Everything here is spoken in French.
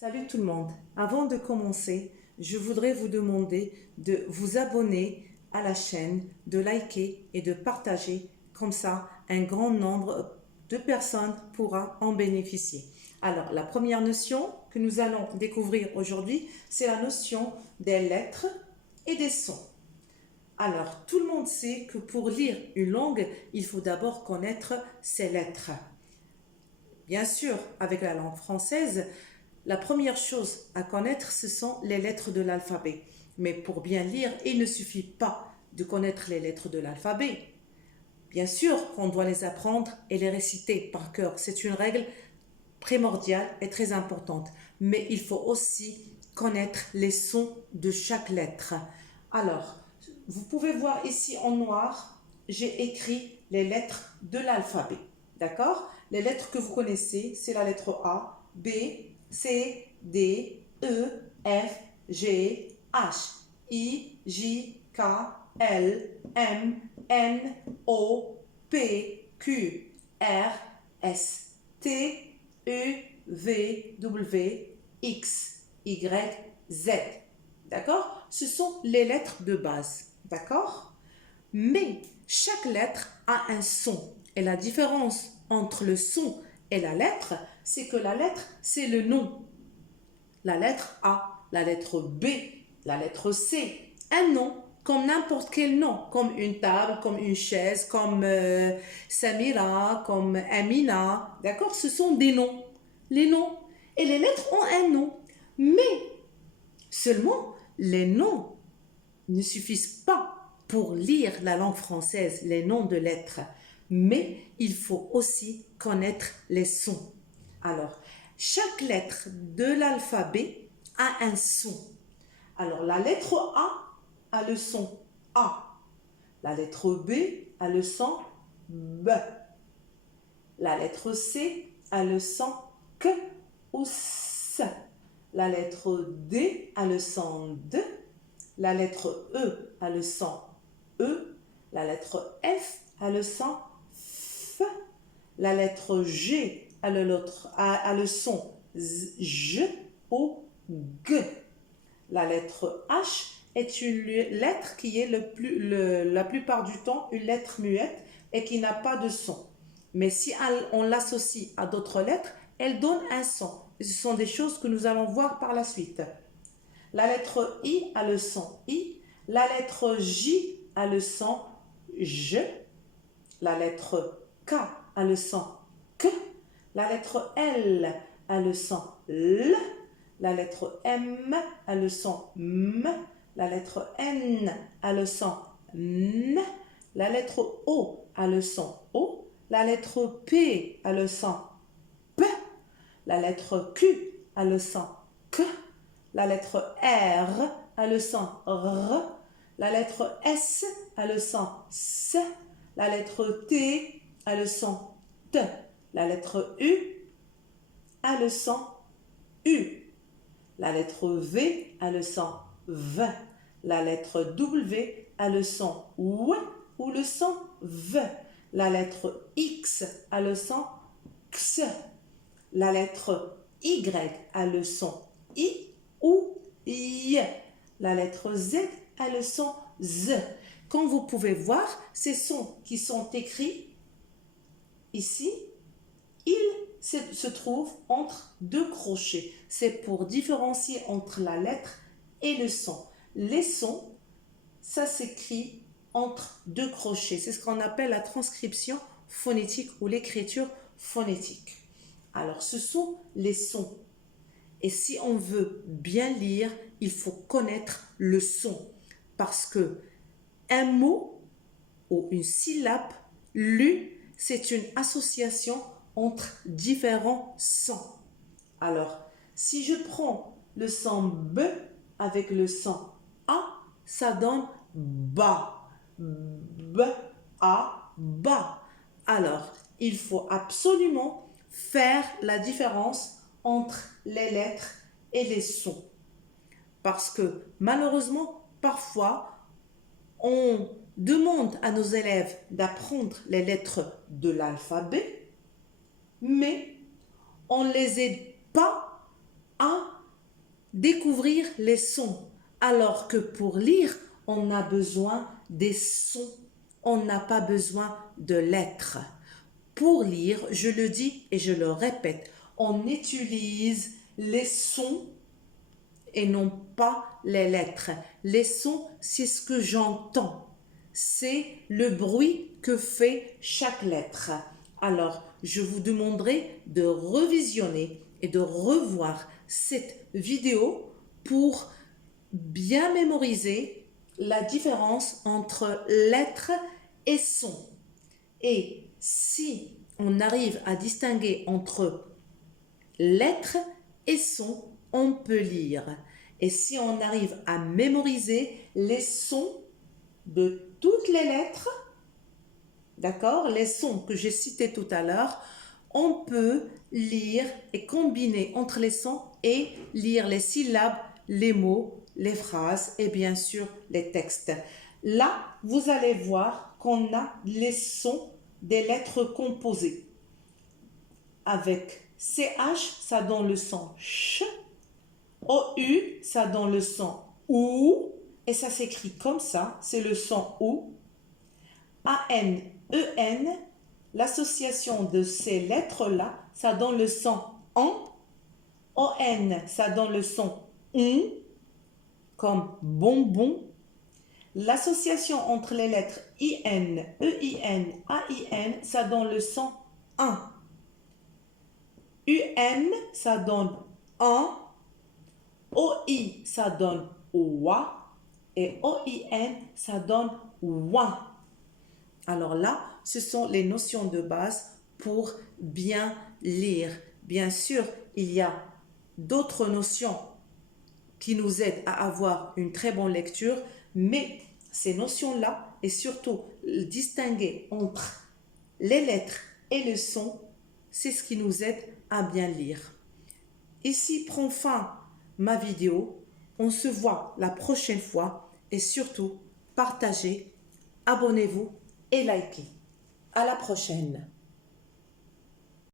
Salut tout le monde. Avant de commencer, je voudrais vous demander de vous abonner à la chaîne, de liker et de partager. Comme ça, un grand nombre de personnes pourra en bénéficier. Alors, la première notion que nous allons découvrir aujourd'hui, c'est la notion des lettres et des sons. Alors, tout le monde sait que pour lire une langue, il faut d'abord connaître ses lettres. Bien sûr, avec la langue française, la première chose à connaître, ce sont les lettres de l'alphabet. Mais pour bien lire, il ne suffit pas de connaître les lettres de l'alphabet. Bien sûr qu'on doit les apprendre et les réciter par cœur. C'est une règle primordiale et très importante. Mais il faut aussi connaître les sons de chaque lettre. Alors, vous pouvez voir ici en noir, j'ai écrit les lettres de l'alphabet. D'accord? Les lettres que vous connaissez, c'est la lettre A, B, C, D, E, F, G, H, I, J, K, L, M, N, O, P, Q, R, S, T, U, V, W, X, Y, Z. D'accord? Ce sont les lettres de base. D'accord? Mais chaque lettre a un son. Et la différence entre le son et la lettre, c'est que la lettre, c'est le nom. La lettre A, la lettre B, la lettre C. Un nom comme n'importe quel nom, comme une table, comme une chaise, comme Samira, comme Amina. D'accord? Ce sont des noms. Les noms. Et les lettres ont un nom. Mais seulement, les noms ne suffisent pas pour lire la langue française, les noms de lettres. Mais il faut aussi connaître les sons. Alors, chaque lettre de l'alphabet a un son. Alors, la lettre A a le son A. La lettre B a le son B. La lettre C a le son K ou S. La lettre D a le son D. La lettre E a le son E. La lettre F a le son F. La lettre G a le son J ou G. La lettre H est une lettre qui est la plupart du temps une lettre muette et qui n'a pas de son. Mais si on l'associe à d'autres lettres, elle donne un son. Ce sont des choses que nous allons voir par la suite. La lettre I a le son I. La lettre J a le son J. La lettre K a le son K. La lettre L a le son L. La lettre M a le son M. La lettre N a le son N. La lettre O a le son O. La lettre P a le son P. La lettre Q a le son Q. La lettre R a le son R. La lettre S a le son S. La lettre T a le son T. La lettre U a le son U. La lettre V a le son V. La lettre W a le son W ou le son V. La lettre X a le son X. La lettre Y a le son I ou I. La lettre Z a le son Z. Comme vous pouvez voir, ces sons qui sont écrits ici, ils se trouvent entre deux crochets. C'est pour différencier entre la lettre et le son. Les sons, ça s'écrit entre deux crochets. C'est ce qu'on appelle la transcription phonétique ou l'écriture phonétique. Alors, ce sont les sons. Et si on veut bien lire, il faut connaître le son. Parce que un mot ou une syllabe lue, c'est une association entre différents sons. Alors, si je prends le son B avec le son A, ça donne ba. B, A, ba. Alors, il faut absolument faire la différence entre les lettres et les sons. Parce que malheureusement, parfois, on demande à nos élèves d'apprendre les lettres de l'alphabet, mais on ne les aide pas à découvrir les sons, alors que pour lire, on a besoin des sons, on n'a pas besoin de lettres. Pour lire, je le dis et je le répète, on utilise les sons et non pas les lettres. Les sons, c'est ce que j'entends. C'est le bruit que fait chaque lettre. Alors, je vous demanderai de revisionner et de revoir cette vidéo pour bien mémoriser la différence entre lettres et sons. Et si on arrive à distinguer entre lettres et sons, on peut lire. Et si on arrive à mémoriser les sons de toutes les lettres, d'accord, les sons que j'ai cités tout à l'heure, on peut lire et combiner entre les sons et lire les syllabes, les mots, les phrases et bien sûr les textes. Là, vous allez voir qu'on a les sons des lettres composées. Avec CH, ça donne le son CH. OU, ça donne le son OU. Et ça s'écrit comme ça, c'est le son OU. AN, EN, l'association de ces lettres-là, ça donne le son AN. ON, ça donne le son ON, comme bonbon. L'association entre les lettres IN, EIN, AIN, ça donne le son AN. UN, ça donne AN. OI, ça donne OA. Et OIN, ça donne OIN. Alors là, ce sont les notions de base pour bien lire. Bien sûr, il y a d'autres notions qui nous aident à avoir une très bonne lecture, mais ces notions-là, et surtout distinguer entre les lettres et le son, c'est ce qui nous aide à bien lire. Ici prend fin ma vidéo. On se voit la prochaine fois et surtout, partagez, abonnez-vous et likez. À la prochaine.